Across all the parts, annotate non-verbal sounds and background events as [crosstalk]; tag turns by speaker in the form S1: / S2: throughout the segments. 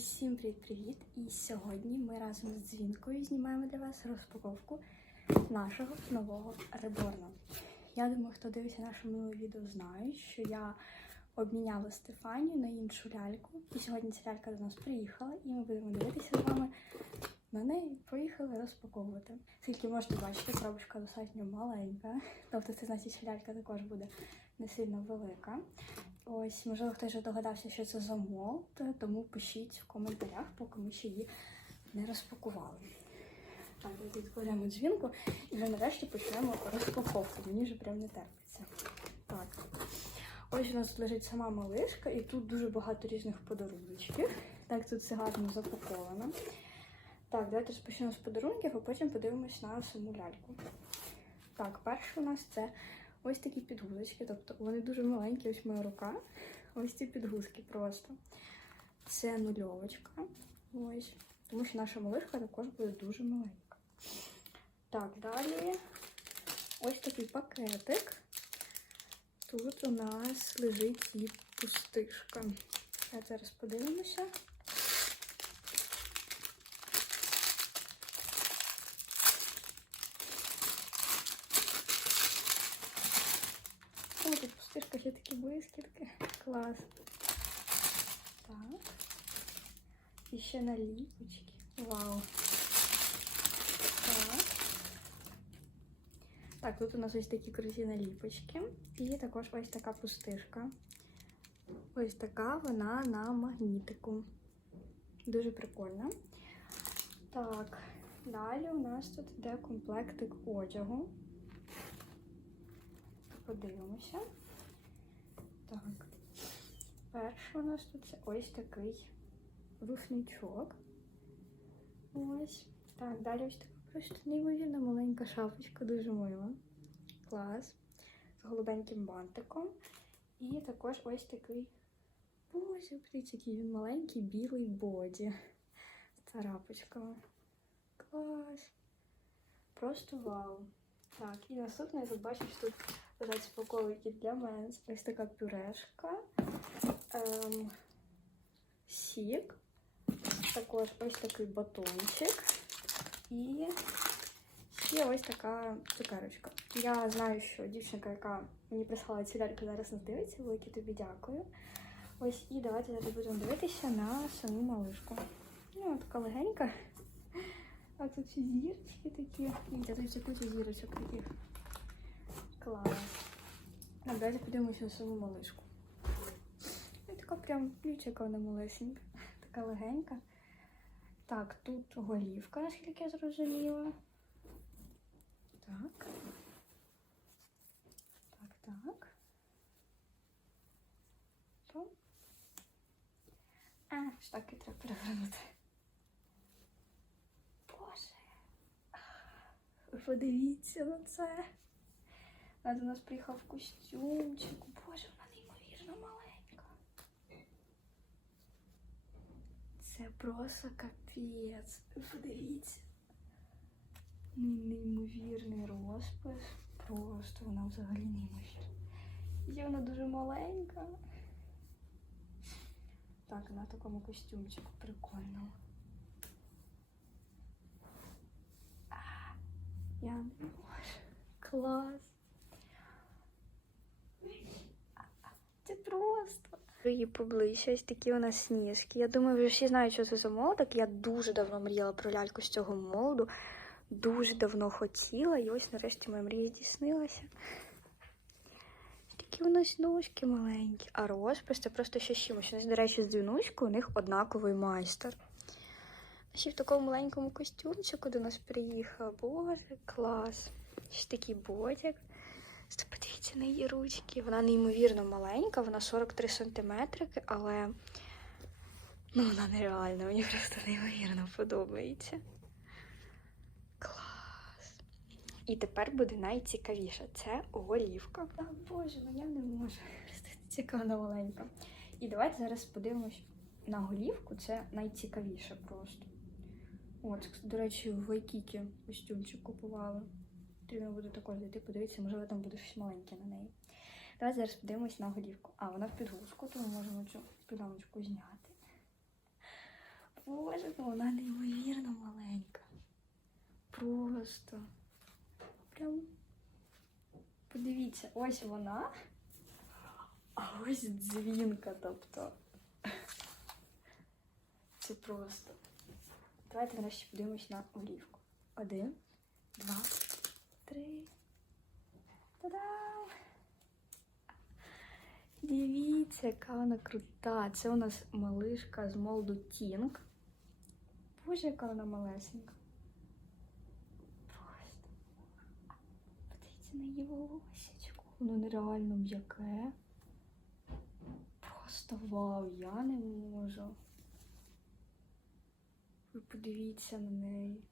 S1: Усім привіт-привіт! І сьогодні ми разом з дзвінкою знімаємо для вас розпаковку нашого нового реборна. Я думаю, хто дивиться наше минуле відео, знають, що я обміняла Стефанію на іншу ляльку. І сьогодні ця лялька до нас приїхала, і ми будемо дивитися з вами на неї. Поїхали розпаковувати. Скільки можете бачити, коробочка достатньо маленька. Тобто це значить, що лялька також буде не сильно велика. Ось, можливо, хтось вже догадався, що це за молд, тому пишіть в коментарях, поки ми ще її не розпакували. Так, відкладемо дзвінку і ми нарешті почнемо розпаковку. Мені вже прям не терпиться. Так. Ось у нас лежить сама малишка, і тут дуже багато різних подарунків. Так, тут все гарно запаковано. Так, давайте розпочнемо з подарунків, а потім подивимось на саму ляльку. Так, перше у нас це ось такі підгузочки, тобто вони дуже маленькі, ось моя рука. Ось ці підгузки просто. Це нульовочка. Ось. Тому що наша малишка також буде дуже маленька. Так, далі ось такий пакетик. Тут у нас лежить і пустишка. Я зараз подивимося. О, тут пустишка ще такі блискітки. Клас. Так. І ще наліпочки. Вау. Так. Так, тут у нас ось такі круті наліпочки. І також ось така пустишка. Ось така вона на магнітику. Дуже прикольна. Так, далі у нас тут йде комплектик одягу. Подивимося. Так. Перше у нас тут ось такий рушничок. Ось. Так, далі ось така просто неймовірно маленька шапочка, дуже мила. Клас. З голубеньким бантиком. І також ось такий. Боже, подивіться, який він маленький білий боді. З царапочками. Клас. Просто вау. Так, і наступне я тут бачу, тут лежать спаковики для мене. Ось така пюрешка. Ем, сік. Також ось такий батончик. І ще ось така цукерочка. Я знаю, що дівчинка, яка мені прислала цю ляльку, зараз нас дивиться. Велике тобі дякую. Ось і давайте зараз будемо дивитися на саму малишку. Ну, така легенька. А тут ще зірочки такі. Дивіться, куча зірочок таких. Клас. А далі подивимося на саму малишку. І така прям дівчинка вона малесенька. [laughs] Така легенька. Так, тут голівка, наскільки я зрозуміла. Так. Так, так. То. А, ж так і треба перевернути. Боже. Подивіться на це. Вона до нас приїхав в костюмчику. Боже, вона неймовірно маленька. Це просто капець. Подивіться. Неймовірний розпис. Просто вона взагалі неймовірна. І вона дуже маленька. Так, на такому костюмчику прикольно. А, Я не можу. Клас. Це просто. Її поближче, ось такі у нас сніжки. Я думаю, вже всі знають, що це за молодок. Я дуже давно мріяла про ляльку з цього молоду. Дуже давно хотіла, і ось нарешті моя мрія здійснилася. Такі у нас ножки маленькі, а розпис це просто ще чимось. До речі, з дзвіночкою у них однаковий майстер. Ще в такому маленькому костюмчику до нас приїхала. Боже, клас. Ще такий ботик. Подивіться на її ручки. Вона неймовірно маленька, вона 43 сантиметрики, але ну, вона нереальна, мені просто неймовірно подобається. Клас. І тепер буде найцікавіше. Це голівка. А, Боже, ну я не можу. Просто цікава маленька. І давайте зараз подивимось на голівку. Це найцікавіше просто. От, до речі, в Вайкікі костюмчик купувала. Потрібно буде також зайти, подивитися, можливо, там буде щось маленьке на неї. Давайте зараз подивимось на голівку. А, вона в підгузку, тому можемо цю піляночку зняти. Боже, ну вона неймовірно маленька. Просто. Прям. Подивіться, ось вона. А ось дзвінка, тобто. Це просто. Давайте нарешті подивимось на олівку. Один, два, три. Та-дам! Дивіться, яка вона крута. Це у нас малишка з молду Тінг. Боже, яка вона малесенька. Просто. Подивіться на її волосечку. Воно нереально м'яке. Просто вау, я не можу. Ви подивіться на неї.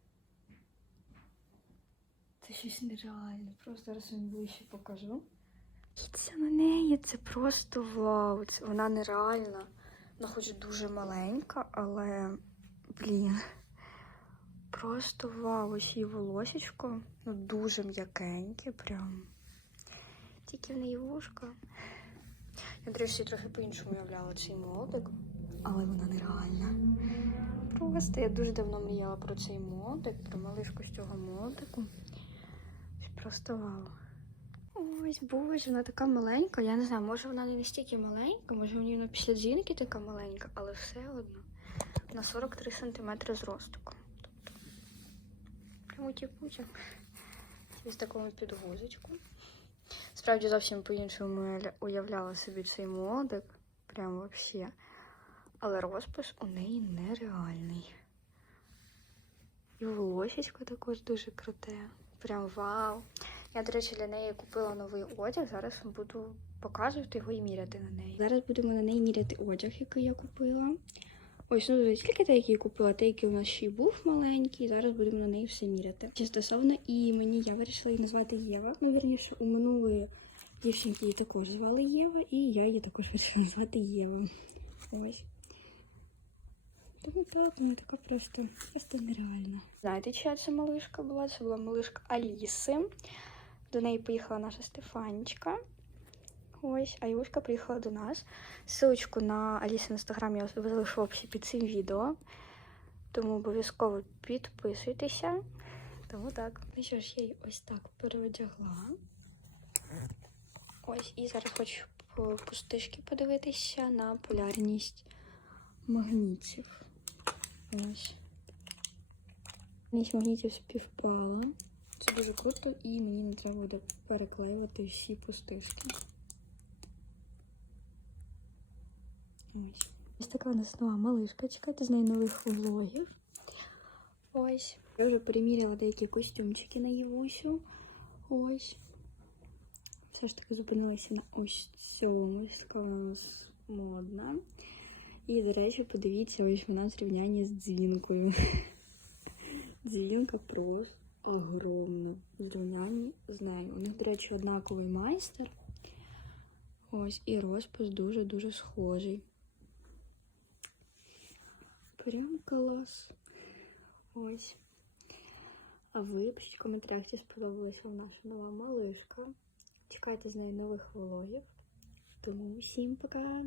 S1: Це щось нереальне. Просто зараз вам ближче покажу. Дивіться на неї, це просто вау. Це, вона нереальна. Вона хоч дуже маленька, але, блін. Просто вау, ось її волосечко. Ну, дуже м'якеньке, прям. Тільки в неї вушка. Я, до речі, трохи по-іншому уявляла цей молдик, але вона нереальна. Просто я дуже давно мріяла про цей молдик, про малишку з цього молдику. Просто вау. Ось, боже, вона така маленька. Я не знаю, може вона не настільки маленька, може мені вона після дзвінки така маленька, але все одно на 43 см зросту. Тобто прямо тіпуча. Ось такому підгузочку. Справді зовсім по-іншому уявляла собі цей молодик. Прям вообще. Але розпис у неї нереальний. І волосечко також дуже круте. Прям вау. Я, до речі, для неї купила новий одяг. Зараз буду показувати його і міряти на неї. Зараз будемо на неї міряти одяг, який я купила. Ось, ну тільки той, який купила, той, який у нас ще й був маленький. Зараз будемо на неї все міряти. Чи стосовно імені, я вирішила її назвати Єва. Ну, вірніше, у минулої дівчинки її також звали Єва, і я її також вирішила назвати Єва. Ось. Тому так, вона така просто, просто нереальна. Знаєте, чия це малишка була? Це була малишка Аліси. До неї поїхала наша Стефанечка. Ось, а Юшка приїхала до нас. Силочку на Алісі в інстаграм я залишу під цим відео. Тому обов'язково підписуйтеся. Тому так. Ну що ж, я її ось так переодягла. Ось, і зараз хочу по пустишки подивитися на полярність магнітів. Ось. Ніч магнітів співпала. Це дуже круто, і мені не треба буде переклеювати всі пустишки. Ось. Ось така у нас нова малишка. Чекайте з неї нових влогів. Ось. Я вже переміряла деякі костюмчики на Євусю. Ось. Все ж таки зупинилася на ось цьому. Така у нас модна. І, до речі, подивіться, ось вона в зрівнянні з дзвінкою. [laughs] Дзвінка просто огромна. В зрівнянні з нею. У них, до речі, однаковий майстер. Ось, і розпис дуже-дуже схожий. Прям клас. Ось. А ви пишіть в коментарях, чи сподобалася вам наша нова малишка. Чекайте з нею нових влогів. Тому всім пока!